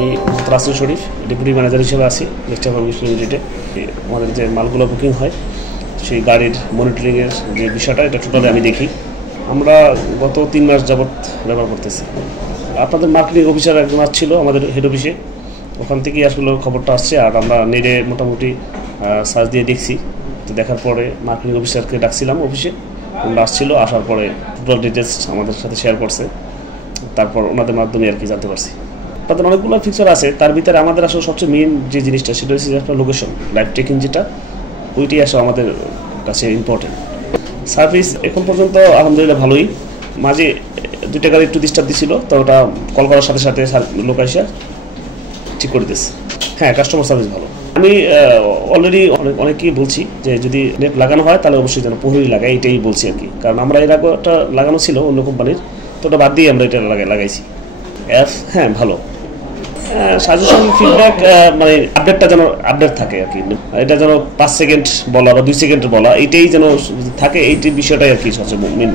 আমি রাসেল শরীফ deputy manager হিসেবে আছি নেক্সট ফার্মেসি লিমিটেডে। আমাদের যে মালগুলো বুকিং হয় সেই গাড়ির মনিটরিংয়ের যে বিষয়টা এটা টোটালি আমি দেখি। আমরা গত 3 মাস যাবৎ ব্যবহার করতেছি। আপনাদের মার্কেটিং অফিসার একজন আসছিল আমাদের হেড অফিসে, ওখান থেকেই আসলে খবরটা আসছে। আর আমরা নেটে মোটামুটি সার্চ দিয়ে দেখছি, তো দেখার পরে মার্কেটিং অফিসারকে ডাকছিলাম অফিসে, ওনারা আসছিল, আসার পরে টোটাল ডিটেলস আমাদের সাথে শেয়ার করছে। তারপর ওনাদের মাধ্যমে আর কি জানতে পারছি। তাদের অনেকগুলো ফিচার আছে, তার ভিতরে আমাদের আসলে সবচেয়ে মেইন যে জিনিসটা সেটা হচ্ছে একটা লোকেশন, লাইভ ট্রেকিং যেটা, ওইটাই আসলে আমাদের কাছে ইম্পর্টেন্ট। সার্ভিস এখন পর্যন্ত আলহামদুলিল্লাহ ভালোই। মাঝে 2টা গাড়ি একটু ডিস্টার্ব দিছিল, তো ওটা কল করার সাথে সাথে লোক এসে ঠিক করে দিচ্ছে। হ্যাঁ, কাস্টমার সার্ভিস ভালো। আমি অলরেডি অনেকেই বলছি যে যদি নেট লাগানো হয় তাহলে অবশ্যই যেন প্রহরী লাগাই, এটাই বলছি আর কি। কারণ আমরা এর আগে একটা লাগানো ছিল অন্য কোম্পানির, তো ওটা বাদ দিয়ে আমরা এটা লাগাইছি। অ্যাপ হ্যাঁ ভালো। সাজেশন ফিডব্যাক মানে আপডেটটা যেন আপডেট থাকে আর কি, এটা যেন 5 সেকেন্ড বলা বা 2 সেকেন্ড বলা, এটাই যেন থাকে, এইটির বিষয়টাই আর কি সবচেয়ে মেন।